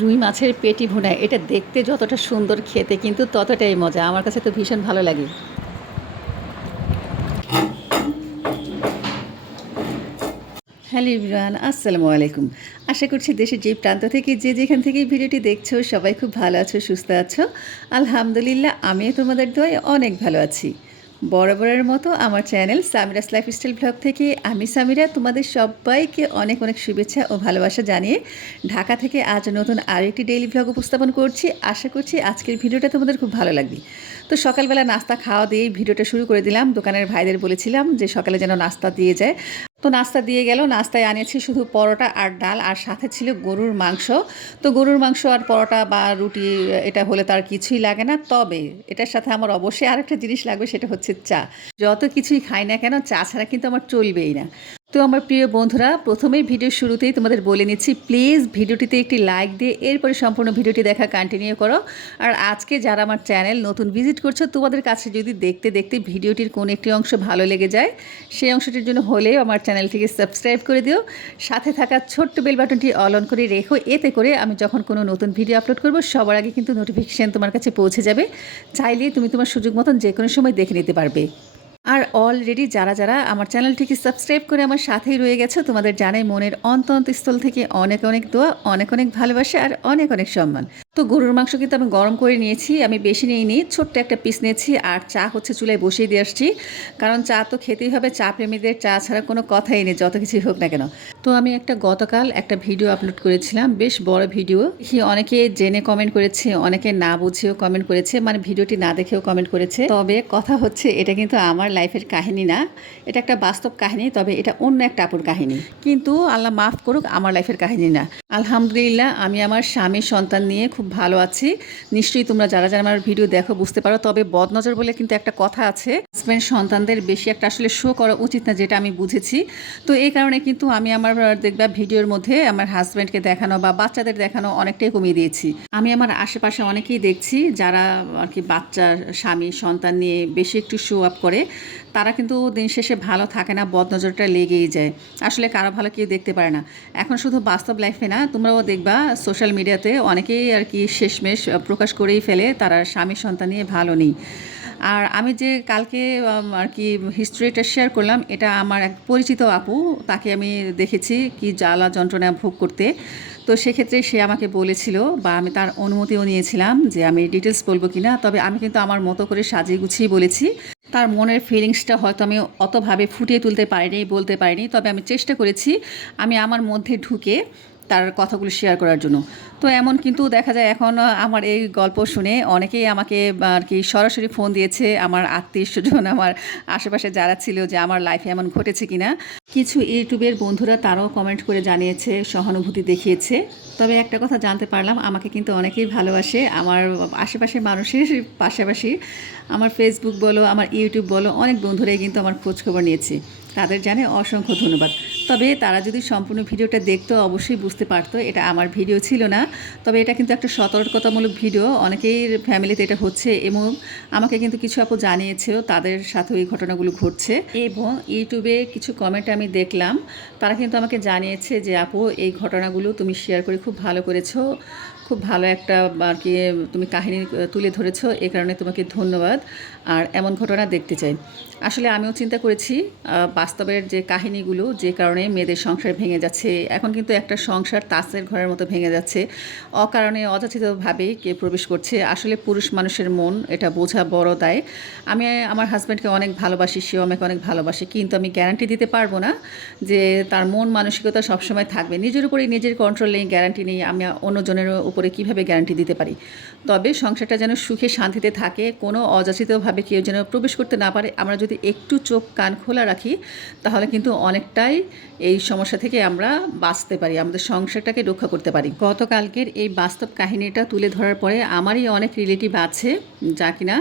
রুই মাছের পেটি ভুনা এটা দেখতে যতটা সুন্দর খেতে কিন্তু ততটাই মজা। আমার কাছে তো ভীষণ ভালো লাগে। হ্যালো ইবরান আসসালামু আলাইকুম। আশা করছি দেশের যে প্রান্ত থেকে, যে যেখান থেকে ভিডিওটি দেখছ, সবাই খুব ভালো আছো, সুস্থ আছো। আলহামদুলিল্লাহ, আমিও তোমাদের দোয়ায় অনেক ভালো আছি। বরাবরের মতো আমার চ্যানেল সামিরাস লাইফস্টাইল ব্লগ থেকে আমি সামিরা, তোমাদের সবাইকে অনেক অনেক শুভেচ্ছা ও ভালোবাসা জানিয়ে ঢাকা থেকে আজ নতুন আরেকটি ডেইলি ব্লগ উপস্থাপন করছি। আশা করছি আজকের ভিডিওটা তোমাদের খুব ভালো লাগবে। তো সকালবেলা নাস্তা খাওয়া দিয়ে ভিডিওটা শুরু করে দিলাম। দোকানের ভাইদের বলেছিলাম যে সকালে যেন নাস্তা দিয়ে যায়। তো নাস্তা দিয়ে গেল। নাস্তায় আনিয়েছি শুধু পরোটা আর ডাল, আর সাথে ছিল গরুর মাংস। তো গরুর মাংস আর পরোটা বা রুটি, এটা হলে তার কিছুই লাগে না। তবে এটার সাথে আমার অবশ্যই আরেকটা জিনিস লাগবে, সেটা হচ্ছে চা। যত কিছুই খাই না কেন, চা ছাড়া কিন্তু আমার চলবেই না। তো আমার প্রিয় বন্ধুরা, প্রথমেই ভিডিও শুরুতেই তোমাদের বলে নিচ্ছি প্লিজ ভিডিওটিতে একটি লাইক দিয়ে এরপরে সম্পূর্ণ ভিডিওটি দেখা কন্টিনিউ করো। আর আজকে যারা আমার চ্যানেল নতুন ভিজিট করছ, তোমাদের কাছে যদি দেখতে দেখতে ভিডিওটির কোনো একটি অংশ ভালো লেগে যায়, সেই অংশটির জন্য হলেও আমার চ্যানেলটিকে সাবস্ক্রাইব করে দিও। সাথে থাকা ছোট্ট বেল বাটনটি অল অন করে রেখো, এতে করে আমি যখন কোনো নতুন ভিডিও আপলোড করব, সবার আগে কিন্তু নোটিফিকেশান তোমার কাছে পৌঁছে যাবে। চাইলে তুমি তোমার সুযোগ মতন যে কোনো সময় দেখে নিতে পারবে। আর অলরেডি যারা যারা আমার চ্যানেলটিকে সাবস্ক্রাইব করে আমার সাথেই রয়ে গেছে, তোমাদের জানাই মনের অন্ত অন্তস্থল থেকে অনেক অনেক দোয়া, অনেক অনেক ভালোবাসা আর অনেক অনেক সম্মান। তো গরুর মাংস কিন্তু আমি গরম করে নিয়েছি, আমি বেশি নিইনি, ছোট্ট একটা পিস নিয়েছি আর চা হচ্ছে চুলায় বসিয়ে দিয়ে আসছি। কারণ চা তো খেতেই হবে, চা প্রেমীদের চা ছাড়া কোনো কথাই নেই, যত কিছুই হোক না কেন। তো আমি একটা গতকাল একটা ভিডিও আপলোড করেছিলাম, বেশ বড় ভিডিও। দেখি অনেকে জেনে কমেন্ট করেছে, অনেকে না বুঝেও কমেন্ট করেছে মানে ভিডিওটি না দেখেও কমেন্ট করেছে। তবে কথা হচ্ছে, এটা কিন্তু আমার লাইফের কাহিনী না, এটা একটা বাস্তব কাহিনী, তবে এটা অন্য একটা আপুর কাহিনী। কিন্তু আল্লাহ মাফ করুক, আমার লাইফের কাহিনী না। আলহামদুলিল্লাহ, আমি আমার স্বামী সন্তান নিয়ে খুব ভালো আছি। নিশ্চয়ই তোমরা যারা যারা আমার ভিডিও দেখো বুঝতে পারো, তবে বদনজর বলে কিন্তু একটা কথা আছে হাজব্যান্ড সন্তানদের বেশি একটা আসলে শো করা উচিত না, যেটা আমি বুঝেছি। তো এই কারণে কিন্তু আমি আমার, দেখবা, ভিডিওর মধ্যে আমার হাজব্যান্ডকে দেখানো বা বাচ্চাদের দেখানো অনেকটাই কমিয়ে দিয়েছি। আমি আমার আশেপাশে অনেকেই দেখছি যারা আর কি বাচ্চা, স্বামী, সন্তান নিয়ে বেশি একটু শো আপ করে, তারা কিন্তু দিন শেষে ভালো থাকে না, বদনজরটা লেগেই যায়। আসলে কারও ভালো কেউ দেখতে পারে না। এখন শুধু বাস্তব লাইফে না তোমরাও দেখবা সোশ্যাল মিডিয়াতে অনেকেই আর কি শেষমেশ প্রকাশ করেই ফেলে তারা স্বামী সন্তান নিয়ে ভালো নেই। আর আমি যে কালকে আর কি হিস্ট্রিটা শেয়ার করলাম, এটা আমার এক পরিচিত আপু, তাকে আমি দেখেছি কি জ্বালা যন্ত্রণা ভোগ করতে। তো সেক্ষেত্রে সে আমাকে বলেছিল বা আমি তার অনুমতিও নিয়েছিলাম যে আমি ডিটেলস বলব কিনা, তবে আমি কিন্তু আমার মতো করে সাজিয়ে গুছিয়ে বলেছি। তার মনের ফিলিংসটা হয়তো আমি অতভাবে ফুটিয়ে তুলতে পারিনি, বলতে পারিনি, তবে আমি চেষ্টা করেছি, আমি আমার মধ্যে ঢুকে তার কথাগুলো শেয়ার করার জন্য। তো এমন কিন্তু দেখা যায় এখন আমার এই গল্প শুনে অনেকেই আমাকে আর কি সরাসরি ফোন দিয়েছে আমার আত্মীয় স্বজন, আমার আশেপাশে যারা ছিল যে আমার লাইফে এমন ঘটেছে কিনা। কিছু ইউটিউবের বন্ধুরা তারাও কমেন্ট করে জানিয়েছে, সহানুভূতি দেখিয়েছে। তবে একটা কথা জানতে পারলাম, আমাকে কিন্তু অনেকেই ভালোবাসে। আমার আশেপাশের মানুষের পাশাপাশি আমার ফেসবুক বলো, আমার ইউটিউব বলো, অনেক বন্ধুরাই কিন্তু আমার খোঁজখবর নিয়েছে। তাদের জানে অসংখ্য ধন্যবাদ। তবে তারা যদি সম্পূর্ণ ভিডিওটা দেখতো, অবশ্যই বুঝতে পারতো, এটা আমার ভিডিও ছিল না। তবে এটা কিন্তু একটা সতর্কতামূলক ভিডিও, অনেকেই ফ্যামিলিতে এটা হচ্ছে এবং আমাকে কিন্তু কিছু আপু জানিয়েছেও তাদের সাথে এই ঘটনাগুলো ঘটছে। এবং ইউটিউবে কিছু কমেন্ট আমি দেখলাম, তারা কিন্তু আমাকে জানিয়েছে যে, আপু, এই ঘটনাগুলো তুমি শেয়ার করে খুব ভালো করেছ। খুব ভালো একটা, আর কি, তুমি কাহিনী তুলে ধরেছো, এ কারণে তোমাকে ধন্যবাদ। আর এমন ঘটনা দেখতে চাই। আসলে আমিও চিন্তা করেছি বাস্তবের যে কাহিনীগুলো, যে কারণে মেয়েদের সংসার ভেঙে যাচ্ছে, এখন কিন্তু একটা সংসার তাসের ঘরের মতো ভেঙে যাচ্ছে। অকারণে, অযাচিতভাবেই কে প্রবেশ করছে। আসলে পুরুষ মানুষের মন, এটা বোঝা বড় দায়। আমি, আমার হাজব্যান্ডকে অনেক ভালোবাসি, সেও আমাকে অনেক ভালোবাসে, কিন্তু আমি গ্যারান্টি দিতে পারব না যে তার মন মানসিকতা সবসময় থাকবে। নিজের উপরেই নিজের কন্ট্রোল নেই গ্যারান্টি নেই। আমি অন্যজনের উপরে কীভাবে গ্যারান্টি দিতে পারি? তবে সংসারটা যেন সুখে শান্তিতে থাকে, কোনো অযাচিতভাবে কেউ যেন প্রবেশ করতে না পারে, আমরা যদি একটু চোখ কান খোলা রাখি, তাহলে কিন্তু অনেকটাই এই সমস্যা থেকে আমরা বাঁচতে পারি, আমাদের সংসারটাকে রক্ষা করতে পারি। গতকালকের এই বাস্তব কাহিনীটা তুলে ধরার পরে আমারই অনেক রিলেটিভ আছে, যা কিনা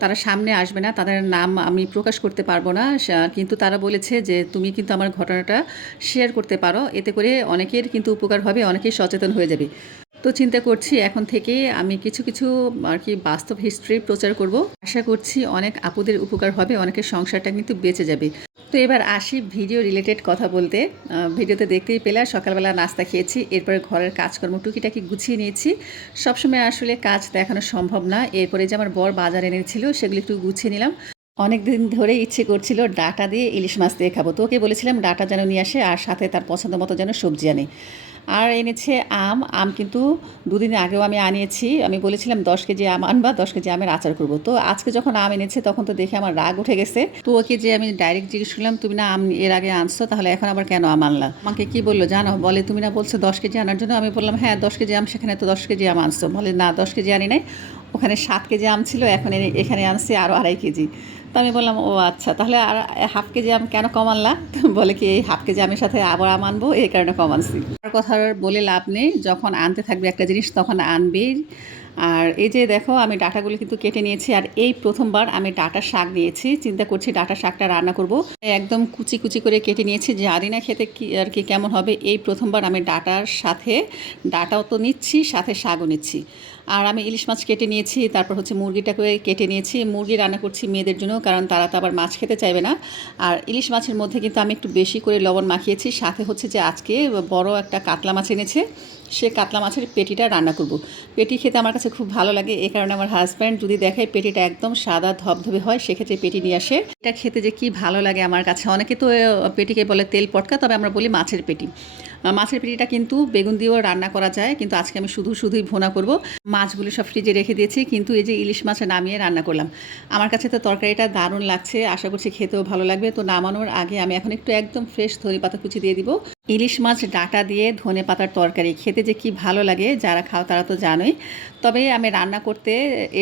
তারা সামনে আসবে না, তাদের নাম আমি প্রকাশ করতে পারব না কিন্তু তারা বলেছে যে তুমি কিন্তু আমার ঘটনাটা শেয়ার করতে পারো, এতে করে অনেকের কিন্তু উপকার হবে, অনেকেই সচেতন হয়ে যাবে। তো চিন্তা করছি এখন থেকে আমি কিছু কিছু আর কি বাস্তব হিস্ট্রি প্রচার করব। আশা করছি অনেক আপুদের উপকার হবে, অনেকের সংসারটা কিন্তু বেঁচে যাবে। তো এবার আসি ভিডিও রিলেটেড কথা বলতে। ভিডিওতে দেখতেই পেলা, সকালবেলা নাস্তা খেয়েছি, এরপরে ঘরের কাজকর্ম টুকিটাকি গুছিয়ে নিয়েছি। সবসময় আসলে কাজ দেখানো সম্ভব না, এরপরে যে আমার বর বাজার এনেছিল সেগুলো একটু গুছিয়ে নিলাম। অনেক দিন ধরে ইচ্ছে করছিল ডাটা দিয়ে ইলিশ মাছ দিয়ে খাব। তো ওকে বলেছিলাম, ডাটা যেন নিয়ে আসে আর সাথে তার পছন্দ মতো যেন সবজি আনে। আর এনেছে আম। আম কিন্তু দুদিন আগেও আমি আনিয়েছি। আমি বলেছিলাম দশ কেজি আম আনবা, দশ কেজি আমের আচার করব। তো আজকে যখন আম এনেছে, তখন তো দেখে আমার রাগ উঠে গেছে। তো ওকে যে আমি ডাইরেক্ট জিজ্ঞেস করলাম, তুমি না আম এর আগে আনছো, তাহলে এখন আবার কেন আম আনলা? আমাকে কি বলল জানো? বলে, তুমি না বলছো দশ কেজি আনার জন্য? আমি বললাম হ্যাঁ দশ কেজি আম, সেখানে তো দশ কেজি আম আনছো। বলে, না, দশ কেজি আনি নাই। ওখানে সাত কেজি আম ছিল, এখন এখানে আনছি আরও আড়াই কেজি। তো আমি বললাম, ও আচ্ছা তাহলে আর হাফ কেজি আম কেন কম আনলা? বলে কি, এই হাফ কেজি আমের সাথে আবার আম আনব, এই কারণে কম আনছি। আর কথা বলে লাভ নেই, যখন আনতে থাকবে একটা জিনিস, তখন আনবেই। আর এই যে দেখো, আমি ডাটাগুলো কিন্তু কেটে নিয়েছি, আর এই প্রথমবার আমি ডাটা শাক নিয়েছি চিন্তা করছি ডাটা শাকটা রান্না করব। একদম কুচি কুচি করে কেটে নিয়েছি, জানি না খেতে কি আর কি কেমন হবে। এই প্রথমবার আমি ডাটার সাথে, ডাটাও তো নিচ্ছি, সাথে শাকও নিচ্ছি। আর আমি ইলিশ মাছ কেটে নিয়েছি, তারপর হচ্ছে মুরগিটাকে কেটে নিয়েছি। মুরগি রান্না করছি মেয়েদের জন্য, কারণ তারা তো আবার মাছ খেতে চাইবে না। আর ইলিশ মাছের মধ্যে কিন্তু আমি একটু বেশি করে লবণ মাখিয়েছি, সাথে হচ্ছে যে আজকে বড় একটা কাতলা মাছ এনেছে। সে কাতলা মাছের পেটিটা রান্না করব। পেটি খেতে আমার কাছে খুব ভালো লাগে, এ কারণে আমার হাজব্যান্ড যদি দেখে পেটিটা একদম সাদা ধবধবে হয়, সেক্ষেত্রে পেটি নিয়ে আসে। এটা খেতে যে কি ভালো লাগে আমার কাছে। অনেকে তো পেটিকে বলে তেল পটকা, তবে আমরা বলি মাছের পেটি। মাছের পেটিটা কিন্তু বেগুন দিয়েও রান্না করা যায়, কিন্তু আজকে আমি শুধু, শুধুই ভোনা করব। মাছগুলো সব ফ্রিজে রেখে দিয়েছি, কিন্তু এই যে ইলিশ মাছ নামিয়ে রান্না করলাম। আমার কাছে তো তরকারিটা দারুণ লাগছে, আশা করছি খেতেও ভালো লাগবে। তো নামানোর আগে আমি এখন একটু একদম ফ্রেশ ধনে পাতা কুচি দিয়ে দিব। ইলিশ মাছ ডাটা দিয়ে ধনে পাতার তরকারি খেতে যে কি ভালো লাগে, যারা খাও তারা তো জানোই। তবে আমি রান্না করতে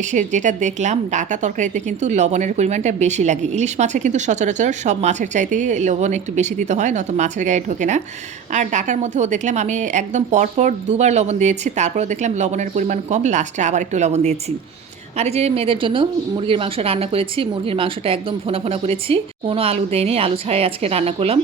এসে যেটা দেখলাম, ডাটা তরকারিতে কিন্তু লবণের পরিমাণটা বেশি লাগে। ইলিশ মাছে কিন্তু সচরাচর সব মাছের চাইতেই লবণ একটু বেশি দিতে হয়, নয়তো মাছের গায়ে ঢোকে না। আর ডাটার মধ্যেও দেখলাম আমি একদম পরপর দুবার লবণ দিয়েছি, তারপরেও দেখলাম লবণের পরিমাণ কম, লাস্টে আবার একটু লবণ দিয়েছি। আর যে মেয়েদের জন্য মুরগির মাংস রান্না করেছি, মুরগির মাংসটা একদম ভোনা ভোনা করেছি। কোনো আলু দেয়নি আলু ছাড়াই আজকে রান্না করলাম।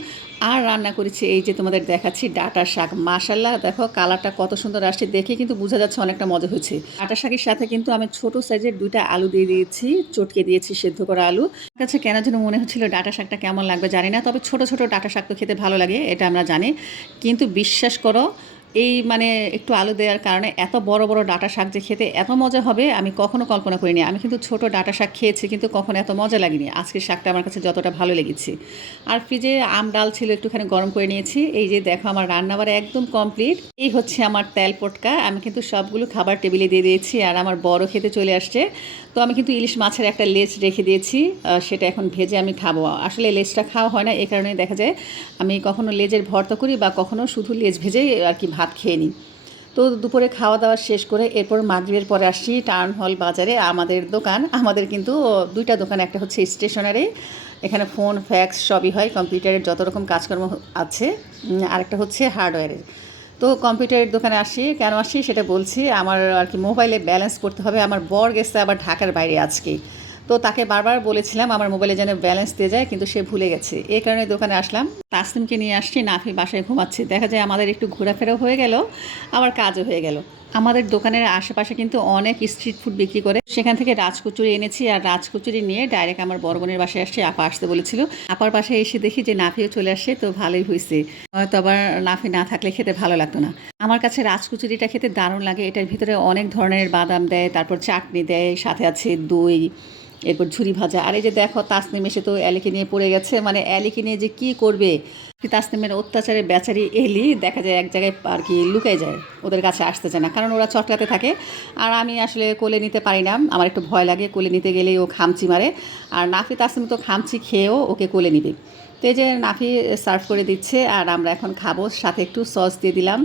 আর রান্না করেছি এই যে তোমাদের দেখাচ্ছি ডাটা শাক। মাশাল্লাহ দেখো কালারটা কত সুন্দর আসছে। দেখে কিন্তু বোঝা যাচ্ছে অনেকটা মজা হয়েছে। ডাটা শাকের সাথে কিন্তু আমি ছোট সাইজের দুইটা আলু দিয়ে দিয়েছি, চটকে দিয়েছি সেদ্ধ করা আলু। কাছে কেন যেন মনে হচ্ছিল ডাটা শাকটা কেমন লাগবে জানি না, তবে ছোট ছোট ডাটা শাক তো খেতে ভালো লাগে, এটা আমরা জানি। কিন্তু বিশ্বাস করো এই মানে একটু আলু দেওয়ার কারণে এত বড় বড় ডাটা শাক যে খেতে এত মজা হবে, আমি কখনো কল্পনা করিনি। আমি কিন্তু ছোট ডাটা শাক খেয়েছি, কিন্তু কখনো এত মজা লাগেনি। আজকের শাকটা আমার কাছে যতটা ভালো লেগেছে। আর ফ্রিজে আম, ডাল ছিল, একটুখানি গরম করে নিয়েছি। এই যে দেখো, আমার রান্নাবার একদম কমপ্লিট এই হচ্ছে আমার তেল পটকা। আমি কিন্তু সবগুলো খাবার টেবিলে দিয়ে দিয়েছি আর আমার বড় খেতে চলে আসছে। তো আমি কিন্তু ইলিশ মাছের একটা লেজ রেখে দিয়েছি। সেটা এখন ভেজে আমি খাব। আসলে লেজটা খাওয়া হয় না এই কারণে দেখা যায় আমি কখনো লেজের ভর্তা করি বা কখনো শুধু লেজ ভেজে আর কি ভাত খেয়ে নিই। তো দুপুরে খাওয়া দাওয়া শেষ করে এরপর মাগরিবের পরে আসছি টাউন হল বাজারে। আমাদের দোকান, আমাদের কিন্তু দুইটা দোকান, একটা হচ্ছে স্টেশনারি এখানে ফোন ফ্যাক্স সবই হয় কম্পিউটারের যত রকম কাজকর্ম আছে আরেকটা হচ্ছে হার্ডওয়্যারের তো কম্পিউটারের দোকানে আসি, কেন আসি সেটা বলছি, আমার আর কি মোবাইলে ব্যালেন্স করতে হবে। আমার বর গেছে আবার ঢাকার বাইরে আজকে তো তাকে বারবার বলেছিলাম আমার মোবাইলে যেন ব্যালেন্স দিয়ে যায়, কিন্তু সে ভুলে গেছে। এই কারণে দোকানে আসলাম তাসলিমকে নিয়ে আসছি, নাফি বাসায় ঘুমাচ্ছি। দেখা যায় আমাদের একটু ঘোরাফেরাও হয়ে গেল, আবার কাজও হয়ে গেল। আমাদের দোকানের আশেপাশে কিন্তু অনেক স্ট্রিট ফুড বিক্রি করে। সেখান থেকে রাজকচুরি এনেছি আর রাজকচুরি নিয়ে ডাইরেক্ট আমার বড় বোনের বাসায় আসছি, আপা আসতে বলেছিল। আপার বাসায় এসে দেখি যে নাফিও চলে আসছে, তো ভালোই হয়েছে হয়তো আবার নাফি না থাকলে খেতে ভালো লাগতো না। আমার কাছে রাজকচুরিটা খেতে দারুণ লাগে, এটার ভিতরে অনেক ধরনের বাদাম দেয়, তারপর চাটনি দেয়, সাথে আছে দই। এরপর ঝুরি ভাজা। আর এই যে দেখো, তাসনিম এসে তো এলিকে নিয়ে পড়ে গেছে। মানে এলিকে নিয়ে যে কি করবে? তাসনিমের অত্যাচারে বেচারি এলি, দেখা যায় এক জায়গায় আর কি লুকাই যায়। ওদের কাছে আসতে চায় না, কারণ ওরা চটকাতে থাকে। আর আমি আসলে কোলে নিতে পারি না। আমার একটু ভয় লাগে, কোলে নিতে গেলেই ও খামচি মারে। আর নাফি, তাসনিম তো খামচি খেয়েও ওকে কোলে নিবে। তো এই যে নাফি সার্ভ করে দিচ্ছে, আর আমরা এখন খাব। সাথে একটু সস দিয়ে দিলাম।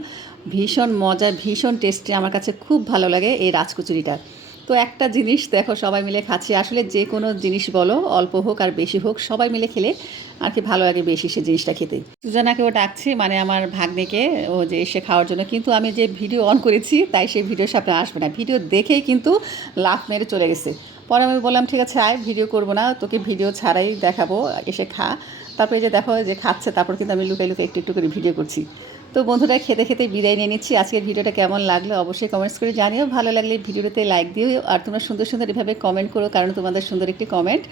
ভীষণ মজা, ভীষণ টেস্টি। আমার কাছে খুব ভালো লাগে এই রাজকচুরিটা। তো একটা জিনিস দেখো, সবাই মিলে খাচ্ছি। আসলে যে কোনো জিনিস বলো, অল্প হোক আর বেশি হোক, সবাই মিলে খেলে আর কি ভালো লাগে বেশি সে জিনিসটা খেতে। সুজানাকে ও ডাকছে মানে আমার ভাগ্নেকে, ও যে এসে খাওয়ার জন্য। কিন্তু আমি যে ভিডিও অন করেছি, তাই সেই ভিডিওর সামনে আসবে না। ভিডিও দেখেই কিন্তু লাফ মেরে চলে গেছে। পরে আমি বললাম, ঠিক আছে, আয়, ভিডিও করব না, তোকে ভিডিও ছাড়াই দেখাবো, এসে খা। তারপরে যে দেখো, যে খাচ্ছে, তারপর কিন্তু আমি লুকাই লুকাই একটু একটু করে ভিডিও করছি। তো বন্ধুরা, খেতে খেতে বিদায় নিয়ে নিচ্ছি। আজকের ভিডিওটা কেমন লাগল অবশ্যই কমেন্টস করে জানিও। ভালো লাগলে ভিডিওতে লাইক দিও আর তোমরা সুন্দর সুন্দর এভাবে কমেন্ট করো কারণ তোমাদের সুন্দর একটি কমেন্ট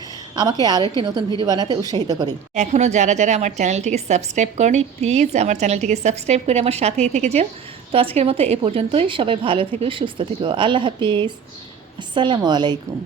আমাকে আরও একটি নতুন ভিডিও বানাতে উৎসাহিত করে। এখনও যারা যারা আমার চ্যানেলটিকে সাবস্ক্রাইব করনি প্লিজ আমার চ্যানেলটিকে সাবস্ক্রাইব করে আমার সাথেই থেকে যেও। তো আজকের মতো এ পর্যন্তই। সবাই ভালো থেকো, সুস্থ থেকো। আল্লাহ হাফিজ। আসসালামু আলাইকুম।